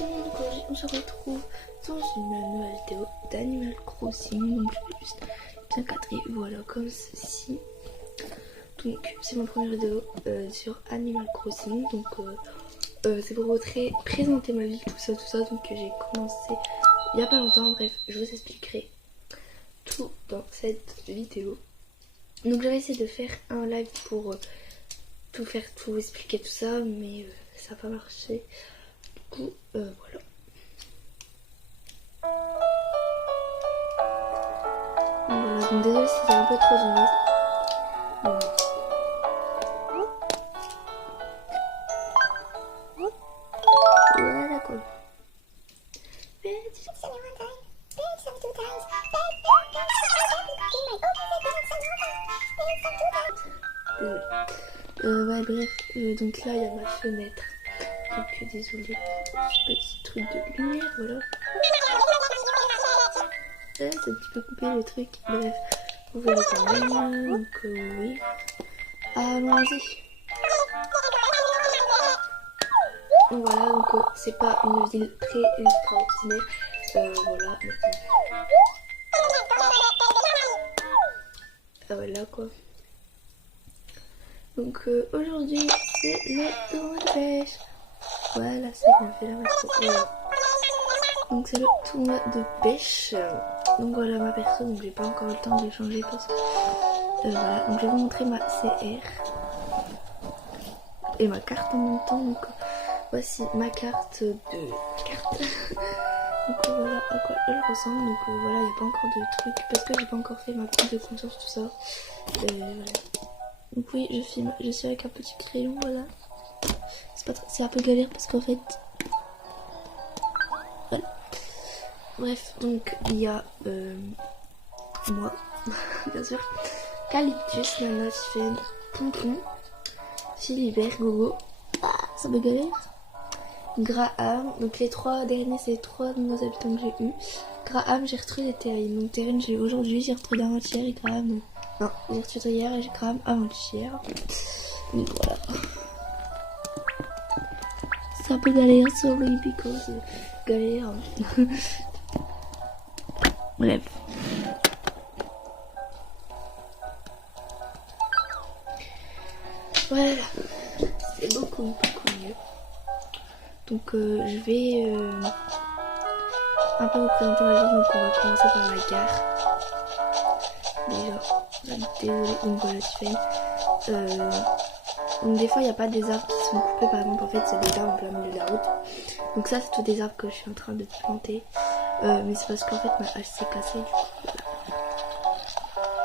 Donc on se retrouve dans une nouvelle vidéo d'Animal Crossing. Donc je vais juste bien cadrer, voilà, comme ceci. Donc c'est ma première vidéo sur Animal Crossing. Donc c'est pour vous présenter ma vie, tout ça. Donc j'ai commencé il n'y a pas longtemps. Bref, je vous expliquerai tout dans cette vidéo. Donc j'avais essayé de faire un live pour tout expliquer tout ça, mais ça n'a pas marché. Du coup voilà. Voilà, donc désolé s'il y a un peu trop de noise. Voilà quoi. Ouais, bref, donc là il y a ma fenêtre. Donc désolé pour ce petit truc de lumière, voilà. C'est un petit peu coupé le truc, bref, vous verrez quand même, donc oui. Allons-y. Voilà, donc c'est pas une ville très extraordinaire, voilà. Voilà quoi. Donc aujourd'hui c'est le tournoi de pêche. Voilà, c'est bien fait la masse. Donc c'est le tournoi de pêche. Donc voilà ma personne, donc j'ai pas encore le temps de changer parce que voilà, donc je vais vous montrer ma CR et ma carte en même temps. Donc voici ma carte de cartes. Donc voilà à quoi elle ressemble. Donc voilà, il n'y a pas encore de trucs parce que j'ai pas encore fait ma prise de conscience, tout ça. Voilà. Donc oui, je filme, je suis avec un petit crayon, voilà. C'est un peu galère parce qu'en fait... Voilà. Bref, donc il y a moi, bien sûr, Calyptus, Nana, Fen, Pompon, Philibert, Gogo, ça me galère, Graham, donc les trois derniers c'est les trois de nos habitants que j'ai eu. Graham, Gertrude et Terrine. Donc Terrine j'ai eu aujourd'hui, Gertrude avant-hier et Graham... Non, Gertrude hier et Graham avant-hier. Donc voilà. C'est un peu galère, sorry because galère. Bref. Voilà, c'est beaucoup mieux. Donc je vais un peu vous présenter ma vie. Donc on va commencer par la gare. Déjà, désolée, donc voilà, tu fais. Donc des fois il n'y a pas des arbres qui sont coupés, par exemple en fait c'est des arbres en plein milieu de la route. Donc ça c'est tous des arbres que je suis en train de planter. Mais c'est parce qu'en fait ma hache s'est cassée du coup. Voilà.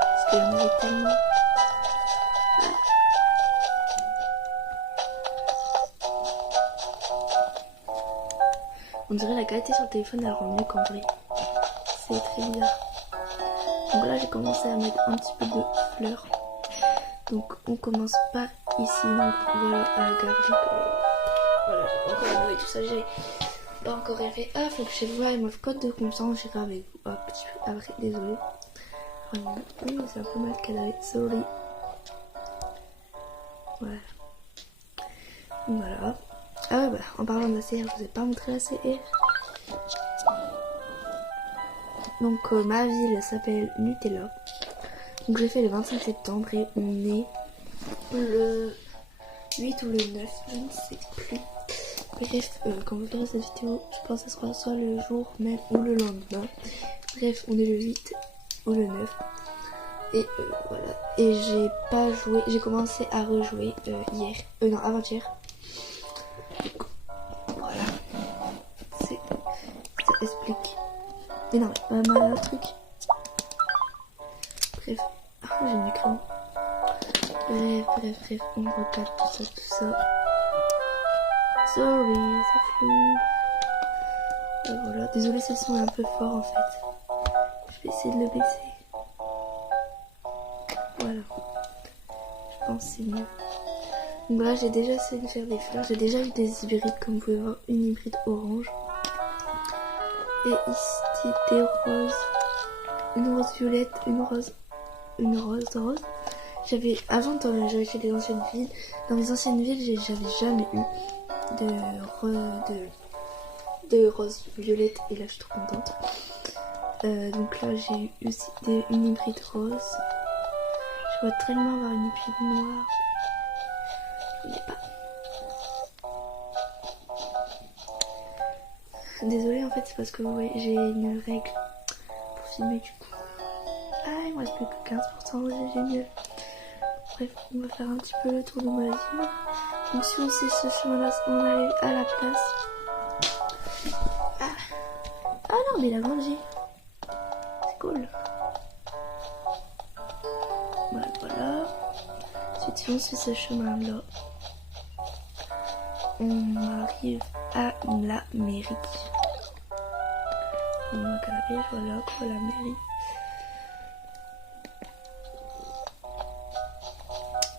Parce qu'il y en avait tellement. On dirait la qualité sur le téléphone elle rend mieux qu'en vrai. C'est très bizarre. Donc là j'ai commencé à mettre un petit peu de fleurs. Donc on commence par ici. Donc voilà à la gare. Donc voilà, j'ai encore une et tout ça. J'ai pas encore rêvé. Ah, faut que je vois ma code de confiance. J'irai avec vous un petit peu après. Désolé. Oui, c'est un peu mal cadré. Sorry. Voilà. Voilà. Ah ouais, bah en parlant de la CR, je vous ai pas montré la CR. Donc ma ville s'appelle Nutella. Donc j'ai fait le 25 septembre et on est le 8 ou le 9, je ne sais plus. Bref, quand vous verrez cette vidéo, je pense que ce sera soit le jour même ou le lendemain. Bref, on est le 8 ou le 9. Et voilà. Et j'ai pas joué, j'ai commencé à rejouer hier. Non, avant-hier. Voilà. Ça explique. Mais non, un truc. Bref. Ah, j'ai mis crayon. Bref, on regarde tout ça. Sorry, c'est flou. Voilà, désolé, ce son est un peu fort en fait. Je vais essayer de le baisser. Voilà. Je pense que c'est mieux. Donc là, j'ai déjà essayé de faire des fleurs. J'ai déjà eu des hybrides, comme vous pouvez voir, une hybride orange. Et ici, des roses. Une rose violette, une rose. Avant, j'avais fait des anciennes villes. Dans les anciennes villes, j'avais jamais eu de rose violette et là je suis trop contente. Donc là j'ai eu aussi une hybride rose. Je vois tellement avoir une hybride noire. Je voulais pas. Désolée en fait c'est parce que ouais, j'ai une règle pour filmer du coup. Ah il me reste plus que 15%, c'est génial. Bref, on va faire un petit peu le tour de ma ville. Donc si on sait ce chemin là, on arrive à la place. Ah non mais il a grandi. C'est cool. Voilà. Ensuite si on suit ce chemin là, on arrive à la mairie. On va regarder, voilà quoi la mairie.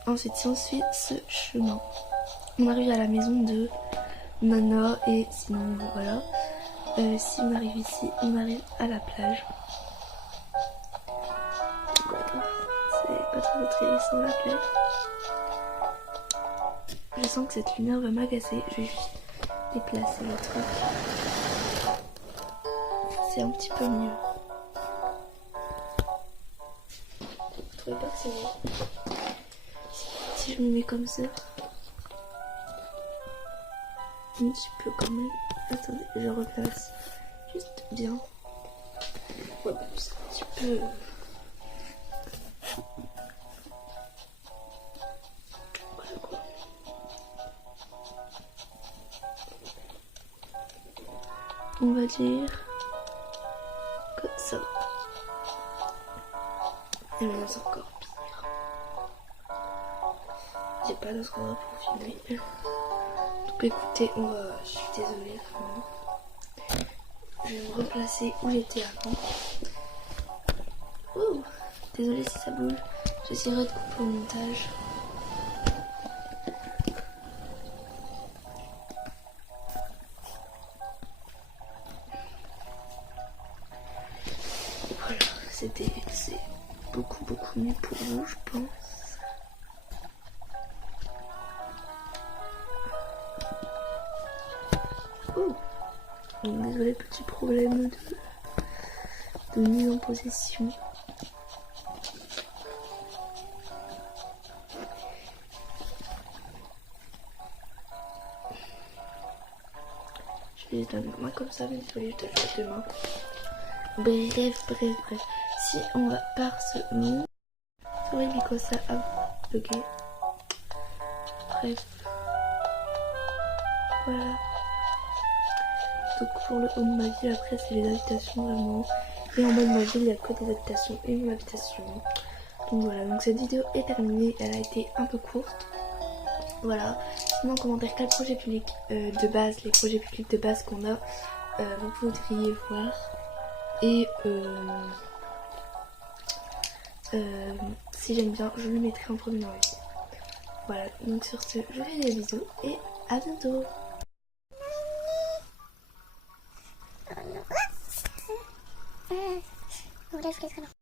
Ensuite si on suit ce chemin, on arrive à la maison de Nana et sinon voilà. Si on arrive ici, on arrive à la plage. Voilà. C'est pas très sans la plage. Je sens que cette lumière va m'agacer. Je vais juste déplacer le truc. C'est un petit peu mieux. Vous trouvez pas que c'est mieux? Si je me mets comme ça. Un petit peu quand même. Attendez, je replace juste bien. Ouais, c'est un petit peu. Voilà quoi. On va dire comme ça. Et maintenant c'est encore pire. J'ai pas d'autre endroit pour filmer. Donc écoutez, je suis désolée vraiment. Je vais me replacer où j'étais avant. Ouh, désolée si ça bouge. J'essaierai de couper au montage. Voilà, c'est beaucoup mieux pour vous, je pense. Oh, désolé, petit problème de mise en position. Je vais donner ma main comme ça, mais désolé, je te fais demain. Bref. Si on va par ce nom, sorry because ça a bugué. Bref. Voilà. Donc pour le haut de ma ville, après c'est les habitations vraiment. Et en bas de ma ville, il n'y a que des habitations et une habitation. Donc voilà, donc cette vidéo est terminée, elle a été un peu courte. Voilà, sinon en commentaire quel projet public de base, les projets publics de base qu'on a, vous voudriez voir. Et si j'aime bien, je le mettrai en premier dans la vidéo. Voilà, donc sur ce, je vous fais des bisous et à bientôt.